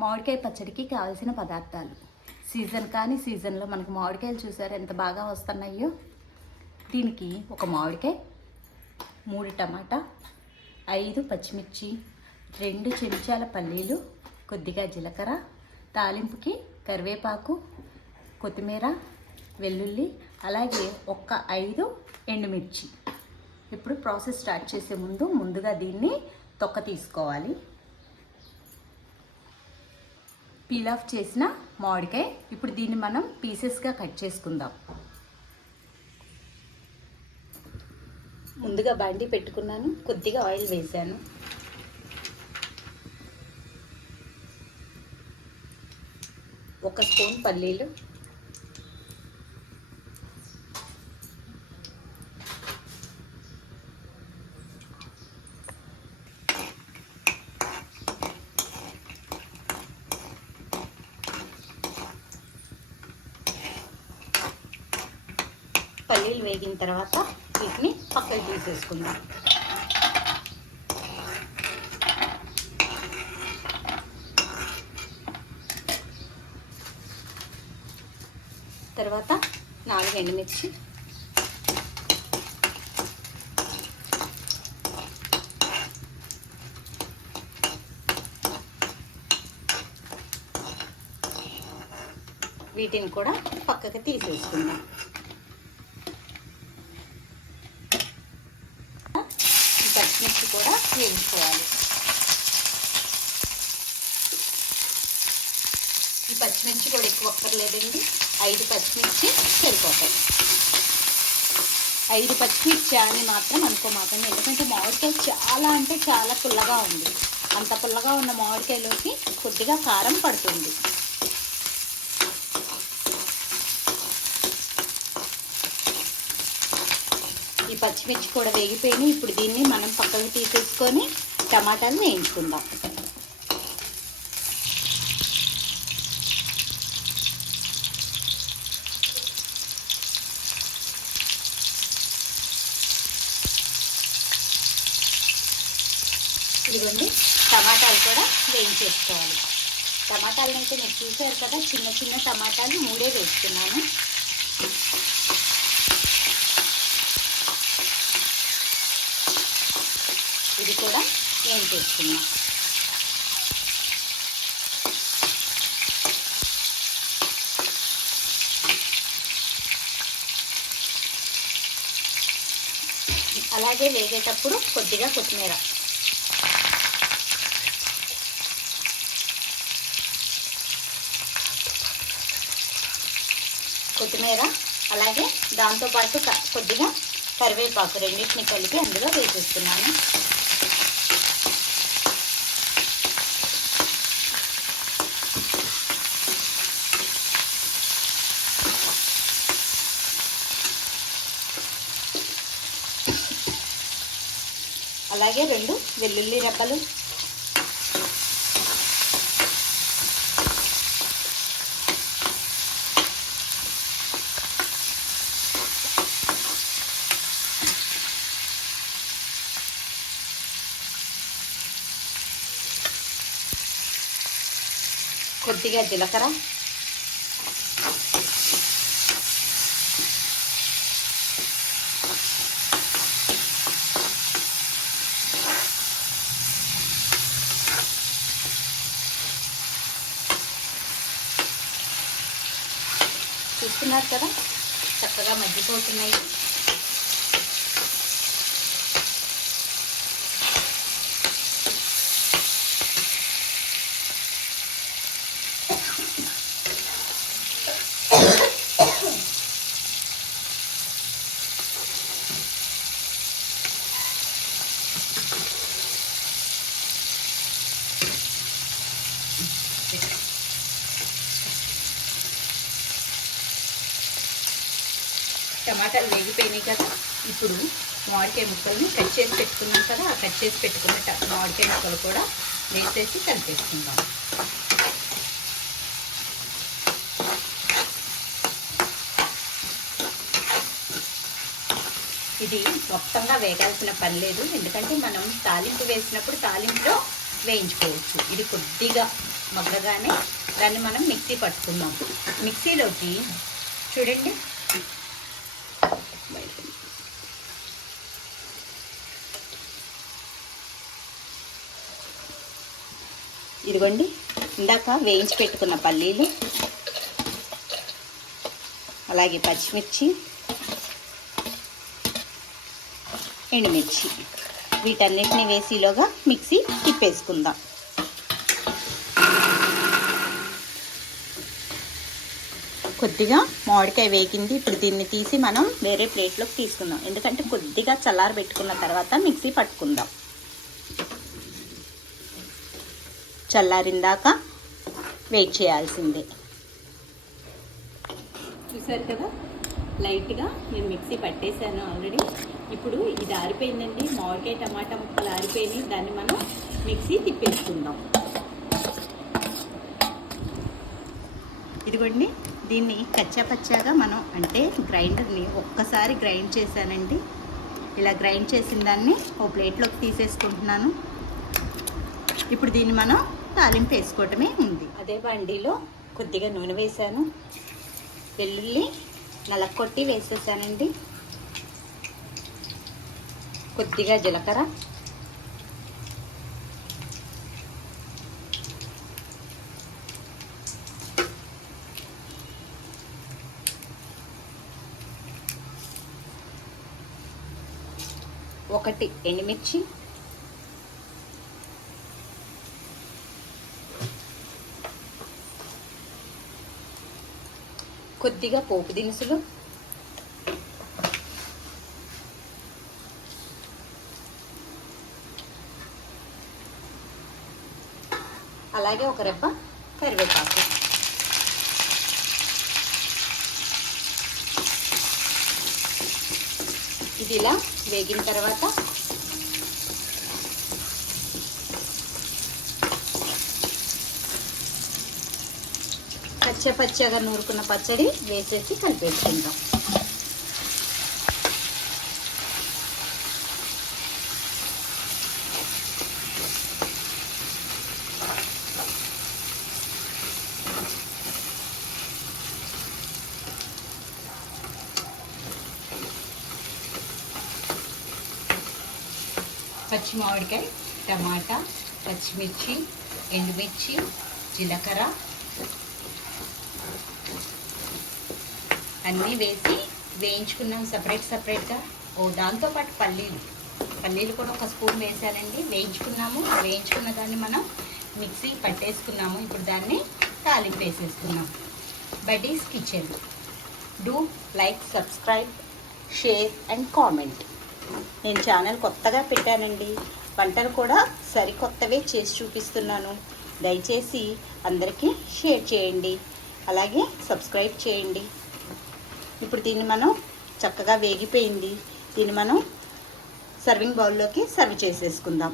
మామిడికాయ పచ్చడికి కావాల్సిన పదార్థాలు. సీజన్ కానీ సీజన్లో మనకు మామిడికాయలు చూసారు ఎంత బాగా వస్తున్నాయో. దీనికి ఒక మామిడికాయ, 3 టమాటా, 5 పచ్చిమిర్చి, 2 చెంచాల పల్లీలు, కొద్దిగా జీలకర్ర, తాలింపుకి కరివేపాకు, కొత్తిమీర, వెల్లుల్లి, అలాగే 5 ఎండుమిర్చి. ఇప్పుడు ప్రాసెస్ స్టార్ట్ చేసే ముందుగా దీన్ని తొక్క తీసుకోవాలి. పీల్ ఆఫ్ చేసిన మామిడికాయ. ఇప్పుడు దీన్ని మనం పీసెస్గా కట్ చేసుకుందాం. ముందుగా బండి పెట్టుకున్నాను, కొద్దిగా ఆయిల్ వేసాను. ఒక స్పూన్ పల్లీలు, పల్లీలు వేగిన తర్వాత వీటిని పక్కకు తీసేసుకుందాం. తర్వాత 4 ఎండుమిర్చి, వీటిని కూడా పక్కకు తీసేసుకుందాం. పచ్చిమిర్చి కూడా వేయించుకోవాలి. ఈ పచ్చిమిర్చి కూడా ఎక్కువ ఒక్కర్లేదండి, 5 పచ్చిమిర్చి సరిపోతాయి. 5 పచ్చిమిర్చి అని మాత్రం అనుకోమాకండి, ఎందుకంటే మామిడికాయ చాలా అంటే చాలా పుల్లగా ఉంది. అంత పుల్లగా ఉన్న మామిడికాయలోకి కొద్దిగా కారం పడుతుంది. ఈ పచ్చిమిర్చి కూడా వేగిపోయినాయి. ఇప్పుడు దీన్ని మనం పక్కకు తీసేసుకొని టమాటాలు వేయించుకుందాం. ఇదిగోండి, టమాటాలు కూడా వేయించేసుకోవాలి. టమాటాలను అయితే మీరు చూసారు కదా, చిన్న చిన్న టమాటాలు 3 వేసుకున్నాను. ఇది కూడా వేయించేసుకున్నాం. అలాగే వేగేటప్పుడు కొద్దిగా కొత్తిమీర, అలాగే దాంతోపాటు కొద్దిగా కరివేపాకు, రెండింటిని కలిపి అందులో వేసేస్తున్నాను. అలాగే 2 వెల్లుల్లి రెబ్బలు, కొద్దిగా జీలకర్ర, చూస్తున్నారు కదా చక్కగా మగ్గిపోతున్నాయి. టమాటాలు వేగిపోయినాయి కదా, ఇప్పుడు మామిడికాయ ముక్కల్ని కట్ చేసి పెట్టుకున్నాం కదా, ఆ కట్ చేసి పెట్టుకున్న మామిడికాయ ముక్కలు కూడా వేసేసి కలిపేసుకుందాం. ఇది మొత్తంగా వేగాల్సిన పని లేదు, ఎందుకంటే మనం తాలింపు వేసినప్పుడు తాలింపులో వేయించుకోవచ్చు. ఇది కొద్దిగా మగ్గగానే దాన్ని మనం మిక్సీ పట్టుకుందాం. మిక్సీలోకి చూడండి, ఇదిగోండి ఇందాక వేయించి పెట్టుకున్న పల్లీలు, అలాగే పచ్చిమిర్చి, ఎండుమిర్చి, వీటన్నిటిని వేసిలోగా మిక్సీ తిప్పేసుకుందాం. కొద్దిగా మామిడికాయ వేగింది. ఇప్పుడు దీన్ని తీసి మనం వేరే ప్లేట్లోకి తీసుకుందాం, ఎందుకంటే కొద్దిగా చల్లారబెట్టుకున్న తర్వాత మిక్సీ పట్టుకుందాం. చల్లారిందాక వెయిట్ చేయాల్సిందే. చూసారు కదా, లైట్గా నేను మిక్సీ పట్టేశాను ఆల్రెడీ. ఇప్పుడు ఇది ఆరిపోయిందండి, మామిడికాయ టమాటా ముక్కలు ఆరిపోయినాయి. దాన్ని మనం మిక్సీ తిప్పేసుకుందాం. ఇదిగోండి, దీన్ని కచ్చాపచ్చాగా మనం అంటే గ్రైండర్ని ఒక్కసారి గ్రైండ్ చేశానండి. ఇలా గ్రైండ్ చేసిన దాన్ని ఓ ప్లేట్లోకి తీసేసుకుంటున్నాను. ఇప్పుడు దీన్ని మనం తాలింపు వేసుకోవటమే ఉంది. అదే బండిలో కొద్దిగా నూనె వేసాను, వెల్లుల్లి నలక్కొట్టి వేసేసానండి, కొద్దిగా జీలకర్ర, ఒకటి ఎండుమిర్చి, కొద్దిగా పోపు దినుసులు, అలాగే ఒక రెబ్బ కరివేపాకు. ఇది ఇలా వేగిన తర్వాత పచ్చగా నూరుకున్న పచ్చడి వేసేసి కలిపేసుకుంటాం. పచ్చి మామిడికాయ, టమాటా, పచ్చిమిర్చి, ఎండుమిర్చి, జీలకర్ర అన్నీ వేసి వేయించుకున్నాం సపరేట్గా. దాంతోపాటు పల్లీలు కూడా ఒక స్పూన్ వేసానండి, వేయించుకున్నాము. వేయించుకున్న దాన్ని మనం మిక్సీ పట్టేసుకున్నాము. ఇప్పుడు దాన్ని తాలింపు వేసేసుకున్నాం. Buddies kitchen. Do like, subscribe, share and comment. నేను ఛానల్ కొత్తగా పెట్టానండి, వంటలు కూడా సరికొత్తవే చేసి చూపిస్తున్నాను. దయచేసి అందరికీ షేర్ చేయండి, అలాగే సబ్స్క్రైబ్ చేయండి. ఇప్పుడు దీన్ని మనం చక్కగా వేగిపోయింది, దీన్ని మనం సర్వింగ్ బౌల్లోకి సర్వ్ చేసేసుకుందాం.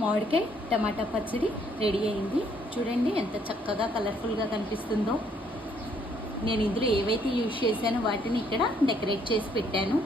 మామిడికాయ టమాటా పచ్చడి రెడీ అయింది. చూడండి ఎంత చక్కగా కలర్ఫుల్గా కనిపిస్తుందో. నేను ఇందులో ఏవైతే యూజ్ చేశానో వాటిని ఇక్కడ డెకరేట్ చేసి పెట్టాను.